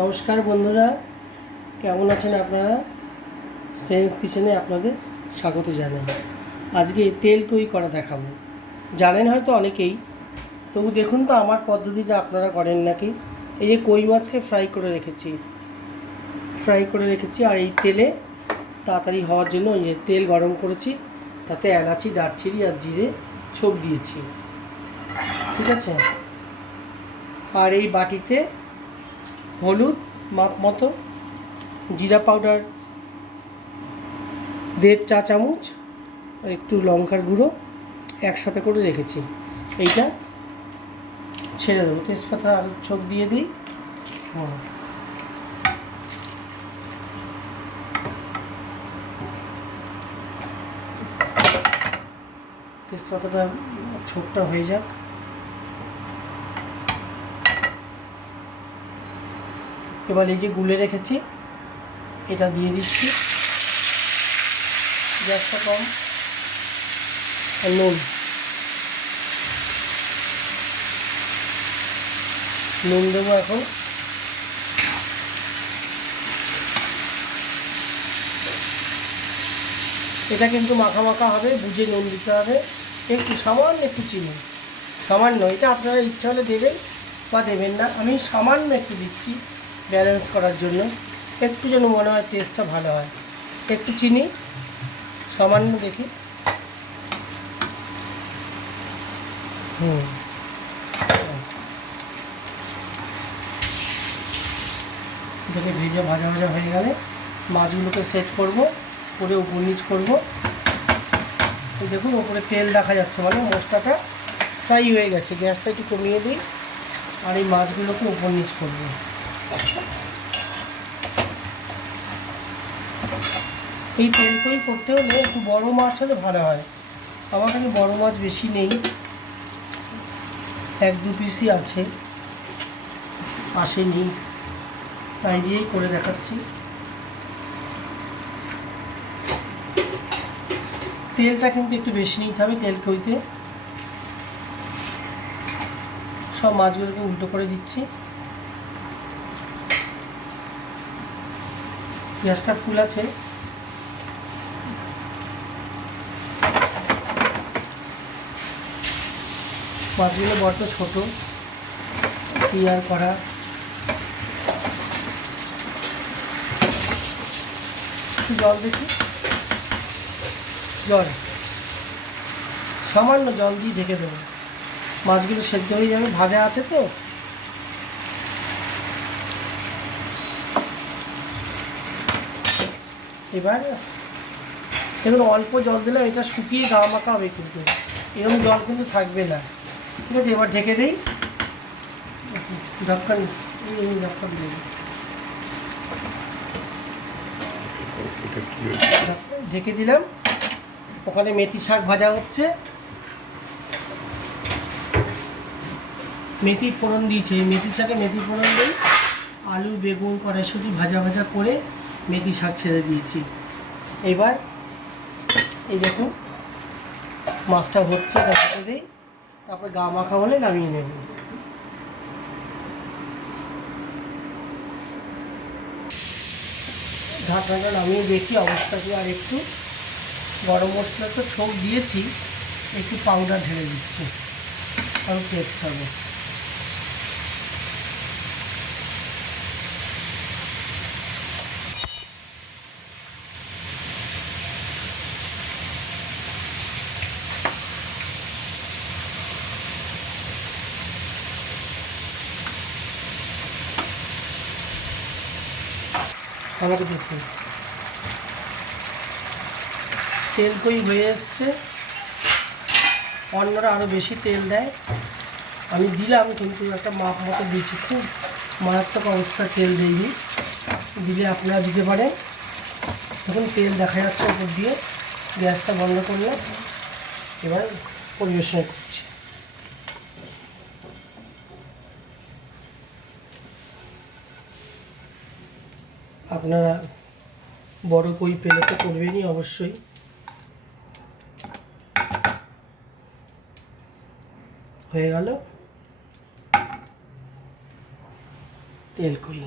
নমস্কার বন্ধুরা, কেমন আছেন আপনারা? সেন্স কিচেনে আপনাদের স্বাগত জানাই। আজকে তেল কই করা দেখাবো। জানেন হয়তো অনেকেই, তবু দেখুন তো আমার পদ্ধতিটা আপনারা করেন নাকি? এই যে কই মাছকে ফ্রাই করে রেখেছি ফ্রাই করে রেখেছি, আর এই তেলে তাড়াতাড়ি হওয়ার জন্য ওই যে তেল গরম করেছি, তাতে এলাচি, দারচিনি আর জিরে ছোপ দিয়েছি। ঠিক আছে? আর এই বাটিতে হলুদ মাপ মতো, জিরা পাউডার দেড় চা চামচ একটু লঙ্কার গুঁড়ো একসাথে করে রেখেছি। এইটা ছেড়ে দেবো। তেজপাতা আর চোখ দিয়ে দিই। হ্যাঁ। তেজপাতাটা ছোটটা হয়ে যাক। এবার এই যে গুলে রেখেছি, এটা দিয়ে দিচ্ছি। গ্যাসটা কম। নুন। নুন দেবো এখন। এটা কিন্তু মাখা মাখা হবে, বুঝে নুন দিতে হবে। একটু সামান্য একটু চিনি। সামান্য, এটা আপনারা ইচ্ছা হলে দেবেন বা দেবেন না। আমি সামান্য একটু দিচ্ছি। ব্যালেন্স করার জন্য। একটু যেন মনে হয় টেস্টটা ভালো হয়। একটু চিনি, সামান্য দেখি। হুম। এটাকে ভেজে ভাজা ভাজা হয়ে গেলে মাছগুলোকে সেট করব করে উপর নিচ করব। দেখুন ওপরে তেল দেখা যাচ্ছে মানে মশলাটা ফ্রাই হয়ে গেছে। গ্যাসটা একটু কমিয়ে দিই। আর এই মাছগুলোকে উপর নিচ করব। এই তেল কই করতে হলে একটু বড় মাছ হলে ভালো হয়। আমার কাছে বড় মাছ বেশি নেই। এক দু পিসই আছে। আসেনি তাই দিয়েই করে দেখাচ্ছি। তেলটা কিন্তু একটু বেশি নিতে হবে তেল কইতে। সব মাছগুলোকে উল্টো করে দিচ্ছি। গ্যাসটা ফুল আছে। মাছগুলো বড্ড ছোটো, কি করা? জল দেখি। জল। সামান্য জল দিয়ে ঢেকে দেবো। মাছগুলো সেদ্ধ হয়ে যাবে, ভাজা আছে তো? এবার এবার অল্প জল দিলে এটা শুকিয়ে গা মাখা হবে কিন্তু। এরকম জল কিন্তু থাকবে না। ঠিক আছে এবার ঢেকে দিই। ঢক্কান এই ঢক্কান দিই। ঢেকে দিলাম। ওখানে মেথি শাক ভাজা হচ্ছে। মেথি ফোড়ন দিয়েছে। মেথি শাকে মেথি ফোড়ন দিই। আলু বেগুন কড়াইশুটি ভাজা ভাজা করে মেথি শাক ছেড়ে দিয়েছি। এবার এই দেখুন, মাছটা হচ্ছে, এটা দিই, তারপর গা মাখা হলে নামিয়ে নেব। ঢাকনাটা নামিয়ে দেখি অবস্থা কি আর একটু? গরম মশলা তো ছোক দিয়েছি, একটু পাউডার ঢেলে দিচ্ছি আরও টেস্ট হবে। আমাকে দেখুন তেল কই হয়ে এসছে। অন্যরা আরও বেশি তেল দেয়। আমি দিলাম, কিন্তু একটা মাপ মতো দিয়েছি। খুব মারাত্মক অবস্থার তেল দিইনি। দিলে আপনারা দিতে পারেন। দেখুন, তেল দেখা যাচ্ছে ওপর দিয়ে। গ্যাসটা বন্ধ করলাম। এবার পরিবেশন করছি। আপনারা বড় কই পেলে তো করবেনই অবশ্যই। হয়ে গেল। তেল কই